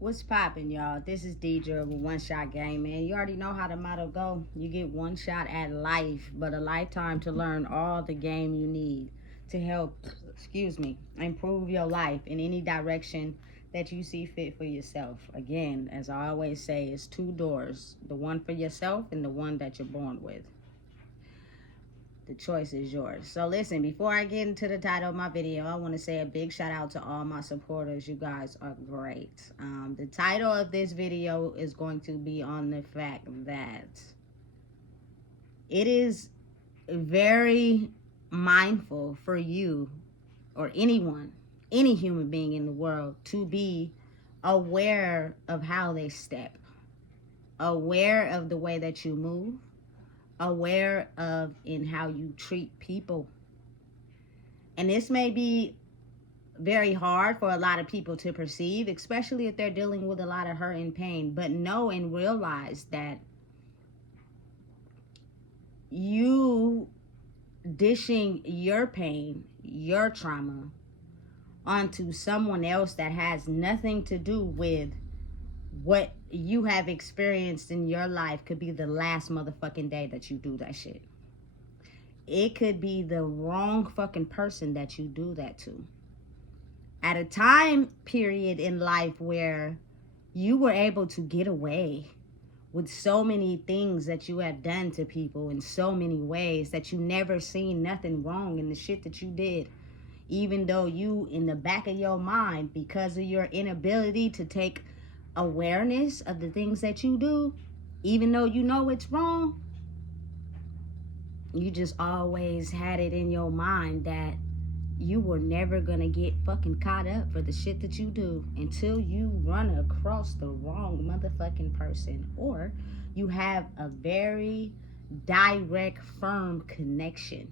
What's poppin', y'all? This is Deidre with One Shot Game, man. You already know how the motto go. You get one shot at life, but a lifetime to learn all the game you need to help, improve your life in any direction that you see fit for yourself. Again, as I always say, it's two doors, the one for yourself and the one that you're born with. The choice is yours. So listen, before I get into the title of my video, I want to say a big shout out to all my supporters. You guys are great. The title of this video is going to be on the fact that it is very mindful for you or anyone, any human being in the world, to be aware of how they step, aware of the way that you move, aware of in how you treat people. And this may be very hard for a lot of people to perceive, especially if they're dealing with a lot of hurt and pain. But know and realize that you dishing your pain, your trauma onto someone else that has nothing to do with what you have experienced in your life could be the last motherfucking day that you do that shit. It could be the wrong fucking person that you do that to. At a time period in life where you were able to get away with so many things that you have done to people in so many ways that you never seen nothing wrong in the shit that you did. Even though you, in the back of your mind, because of your inability to take awareness of the things that you do, even though you know it's wrong, you just always had it in your mind that you were never gonna get fucking caught up for the shit that you do until you run across the wrong motherfucking person, or you have a very direct, firm connection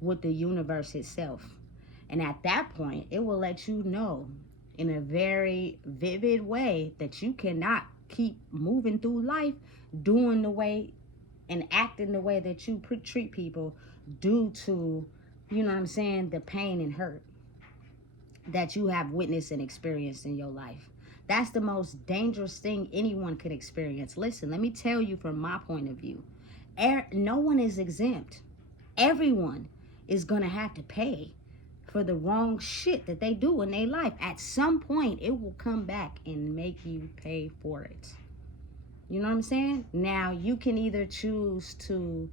with the universe itself. And at that point, it will let you know in a very vivid way that you cannot keep moving through life doing the way and acting the way that you treat people due to, you know what I'm saying, the pain and hurt that you have witnessed and experienced in your life. That's the most dangerous thing anyone could experience. Listen, let me tell you from my point of view, no one is exempt. Everyone is gonna have to pay for the wrong shit that they do in their life. At some point, it will come back and make you pay for it. You know what I'm saying? Now, you can either choose to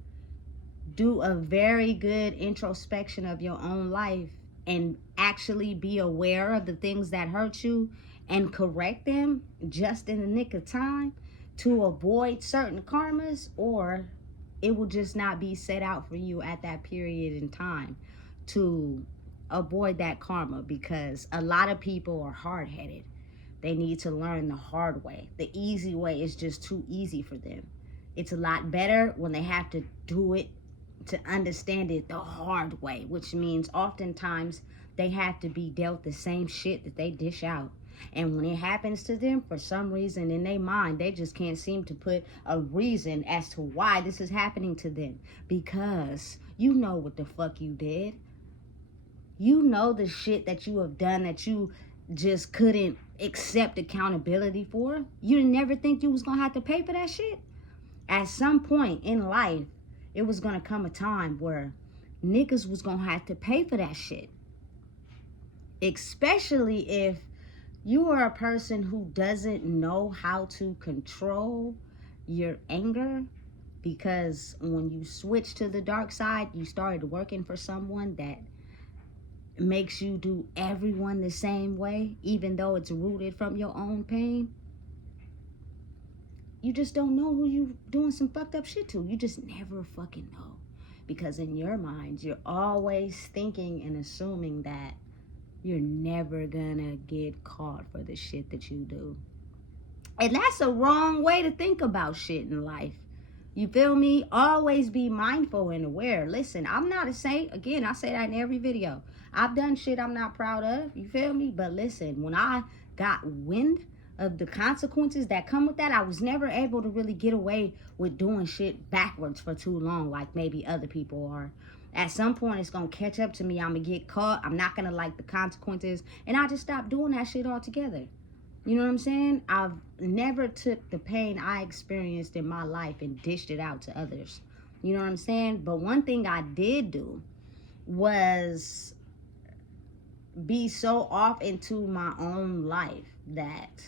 do a very good introspection of your own life and actually be aware of the things that hurt you and correct them just in the nick of time to avoid certain karmas, or it will just not be set out for you at that period in time to avoid that karma, because a lot of people are hard-headed. They need to learn the hard way. The easy way is just too easy for them. It's a lot better when they have to do it, to understand it the hard way, which means oftentimes they have to be dealt the same shit that they dish out. And when it happens to them, for some reason in their mind, they just can't seem to put a reason as to why this is happening to them. Because you know what the fuck you did. You know the shit that you have done that you just couldn't accept accountability for. You didn't never think you was gonna have to pay for that shit. At some point in life, it was gonna come a time where niggas was gonna have to pay for that shit. Especially if you are a person who doesn't know how to control your anger, because when you switch to the dark side, you started working for someone that makes you do everyone the same way, even though it's rooted from your own pain. You just don't know who you doing some fucked up shit to. You just never fucking know. Because in your mind, you're always thinking and assuming that you're never gonna get caught for the shit that you do. And that's a wrong way to think about shit in life. You feel me? Always be mindful and aware. Listen, I'm not a saint. Again, I say that in every video. I've done shit I'm not proud of. You feel me? But listen, when I got wind of the consequences that come with that, I was never able to really get away with doing shit backwards for too long like maybe other people are. At some point, it's going to catch up to me. I'm going to get caught. I'm not going to like the consequences. And I just stopped doing that shit altogether. You know what I'm saying? I've never took the pain I experienced in my life and dished it out to others. You know what I'm saying? But one thing I did do was be so off into my own life that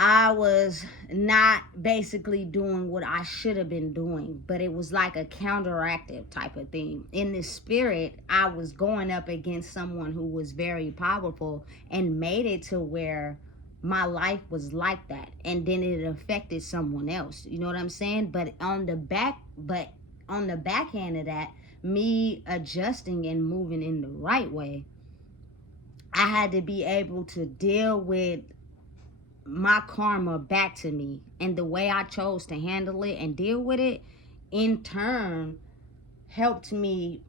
I was not basically doing what I should have been doing, but it was like a counteractive type of thing. In the spirit, I was going up against someone who was very powerful and made it to where my life was like that, and then it affected someone else. You know what I'm saying? But on the backhand of that, me adjusting and moving in the right way, I had to be able to deal with my karma back to me, and the way I chose to handle it and deal with it in turn helped me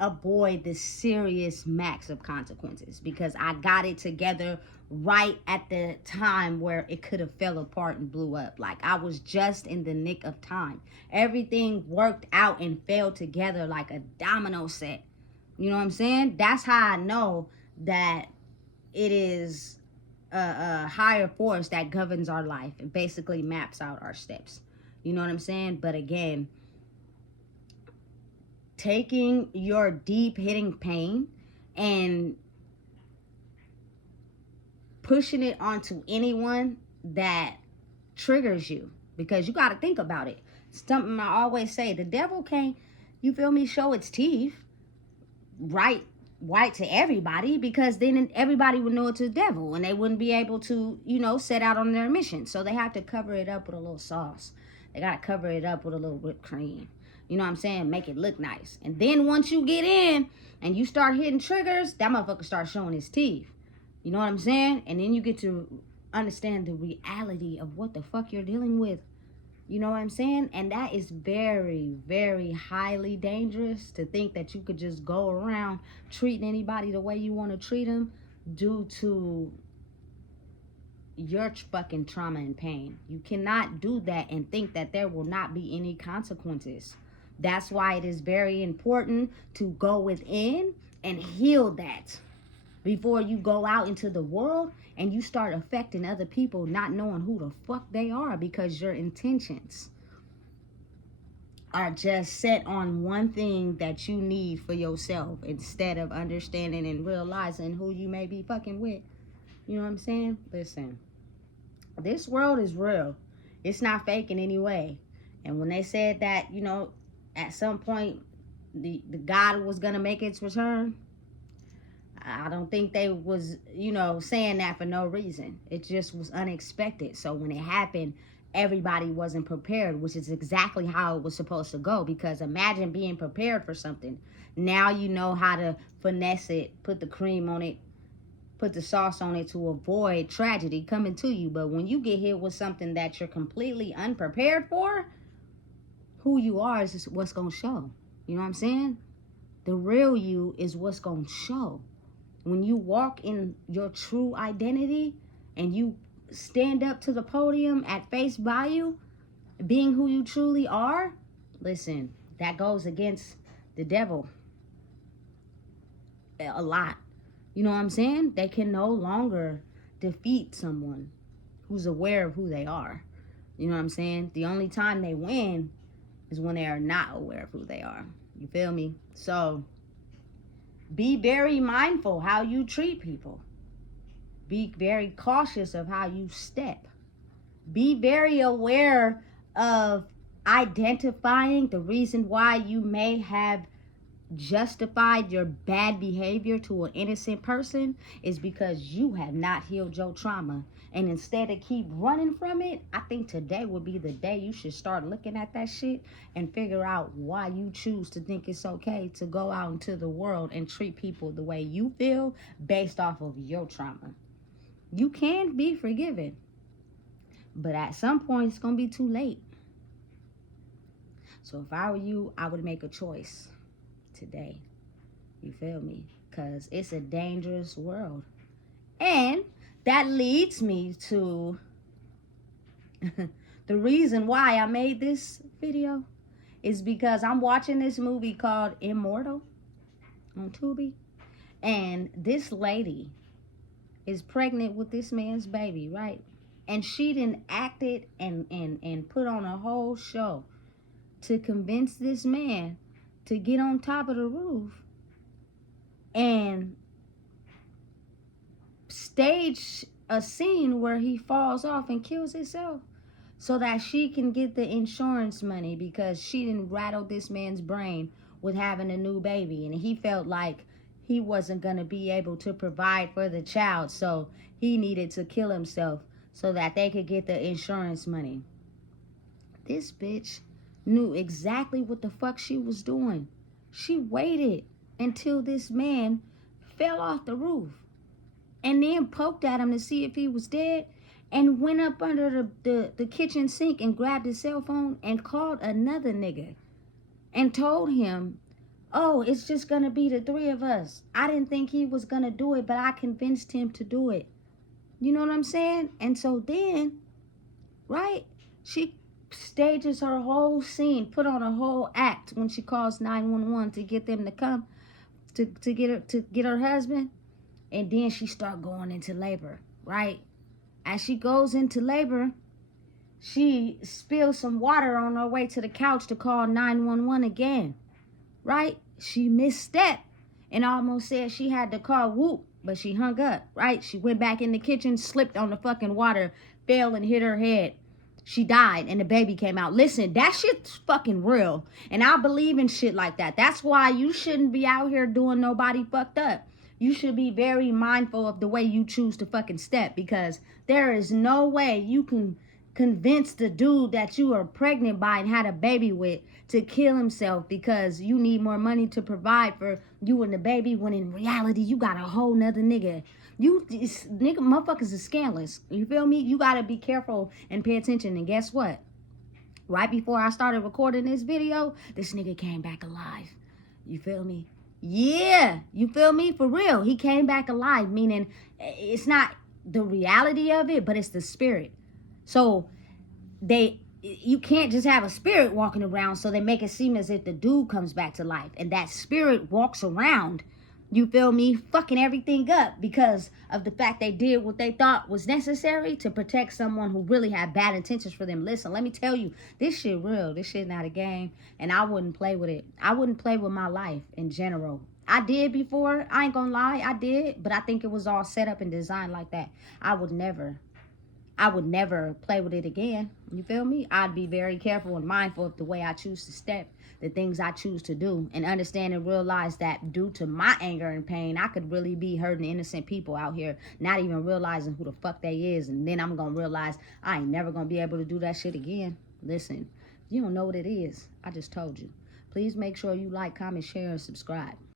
avoid the serious max of consequences, because I got it together right at the time where it could have fell apart and blew up. Like, I was just in the nick of time. Everything worked out and fell together like a domino set. You know what I'm saying? That's how I know that it is a higher force that governs our life and basically maps out our steps. You know what I'm saying? But again, taking your deep hitting pain and pushing it onto anyone that triggers you, because you got to think about it. Something I always say, the devil can't, you feel me, show its teeth right to everybody, because then everybody would know it's a devil and they wouldn't be able to, set out on their mission. So they have to cover it up with a little sauce. They got to cover it up with a little whipped cream. You know what I'm saying? Make it look nice. And then once you get in and you start hitting triggers, that motherfucker starts showing his teeth. You know what I'm saying? And then you get to understand the reality of what the fuck you're dealing with. You know what I'm saying? And that is very, very highly dangerous, to think that you could just go around treating anybody the way you want to treat them due to your fucking trauma and pain. You cannot do that and think that there will not be any consequences. That's why it is very important to go within and heal that before you go out into the world and you start affecting other people, not knowing who the fuck they are, because your intentions are just set on one thing that you need for yourself, instead of understanding and realizing who you may be fucking with. You know what I'm saying? Listen, this world is real. It's not fake in any way. And when they said that, at some point the God was gonna make its return, I don't think they was, saying that for no reason. It just was unexpected. So when it happened, everybody wasn't prepared, which is exactly how it was supposed to go. Because imagine being prepared for something. Now you know how to finesse it, put the cream on it, put the sauce on it to avoid tragedy coming to you. But when you get hit with something that you're completely unprepared for, who you are is what's going to show. You know what I'm saying? The real you is what's going to show. When you walk in your true identity and you stand up to the podium at face value, being who you truly are, listen, that goes against the devil a lot. You know what I'm saying? They can no longer defeat someone who's aware of who they are. You know what I'm saying? The only time they win is when they are not aware of who they are. You feel me? So be very mindful how you treat people. Be very cautious of how you step. Be very aware of identifying the reason why you may have justified your bad behavior to an innocent person is because you have not healed your trauma. And instead of keep running from it, I think today would be the day you should start looking at that shit and figure out why you choose to think it's okay to go out into the world and treat people the way you feel based off of your trauma. You can be forgiven, but at some point it's gonna be too late. So if I were you, I would make a choice today. You feel me? Because it's a dangerous world. And that leads me to the reason why I made this video is because I'm watching this movie called Immortal on Tubi. And this lady is pregnant with this man's baby, right? And she done acted and put on a whole show to convince this man to get on top of the roof and stage a scene where he falls off and kills himself so that she can get the insurance money, because she didn't rattle this man's brain with having a new baby, and he felt like he wasn't going to be able to provide for the child, so he needed to kill himself so that they could get the insurance money. This bitch knew exactly what the fuck she was doing. She waited until this man fell off the roof and then poked at him to see if he was dead, and went up under the kitchen sink and grabbed his cell phone and called another nigga and told him, oh, it's just gonna be the three of us. I didn't think he was gonna do it, but I convinced him to do it. You know what I'm saying? And so then, right, she stages her whole scene, put on a whole act when she calls 911 to get them to come to get her husband. And then she start going into labor, right? As she goes into labor, she spills some water on her way to the couch to call 911 again, right? She misstepped and almost said she had to call Whoop, but she hung up, right? She went back in the kitchen, slipped on the fucking water, fell and hit her head. She died and the baby came out. Listen, that shit's fucking real. And I believe in shit like that. That's why you shouldn't be out here doing nobody fucked up. You should be very mindful of the way you choose to fucking step, because there is no way you can convince the dude that you are pregnant by and had a baby with to kill himself because you need more money to provide for you and the baby, when in reality you got a whole nother nigga. Nigga, motherfuckers is scandalous. You feel me? You gotta be careful and pay attention. And guess what? Right before I started recording this video, this nigga came back alive. You feel me? Yeah, you feel me? For real. He came back alive, meaning it's not the reality of it, but it's the spirit. So you can't just have a spirit walking around, so they make it seem as if the dude comes back to life. And that spirit walks around, you feel me, fucking everything up because of the fact they did what they thought was necessary to protect someone who really had bad intentions for them. Listen, let me tell you, this shit real. This shit not a game, and I wouldn't play with it. I wouldn't play with my life in general. I did before. I ain't gonna lie, I did, but I think it was all set up and designed like that. I would never play with it again. You feel me? I'd be very careful and mindful of the way I choose to step, the things I choose to do, and understand and realize that due to my anger and pain, I could really be hurting innocent people out here, not even realizing who the fuck they is. And then I'm going to realize I ain't never going to be able to do that shit again. Listen, you don't know what it is. I just told you. Please make sure you like, comment, share, and subscribe.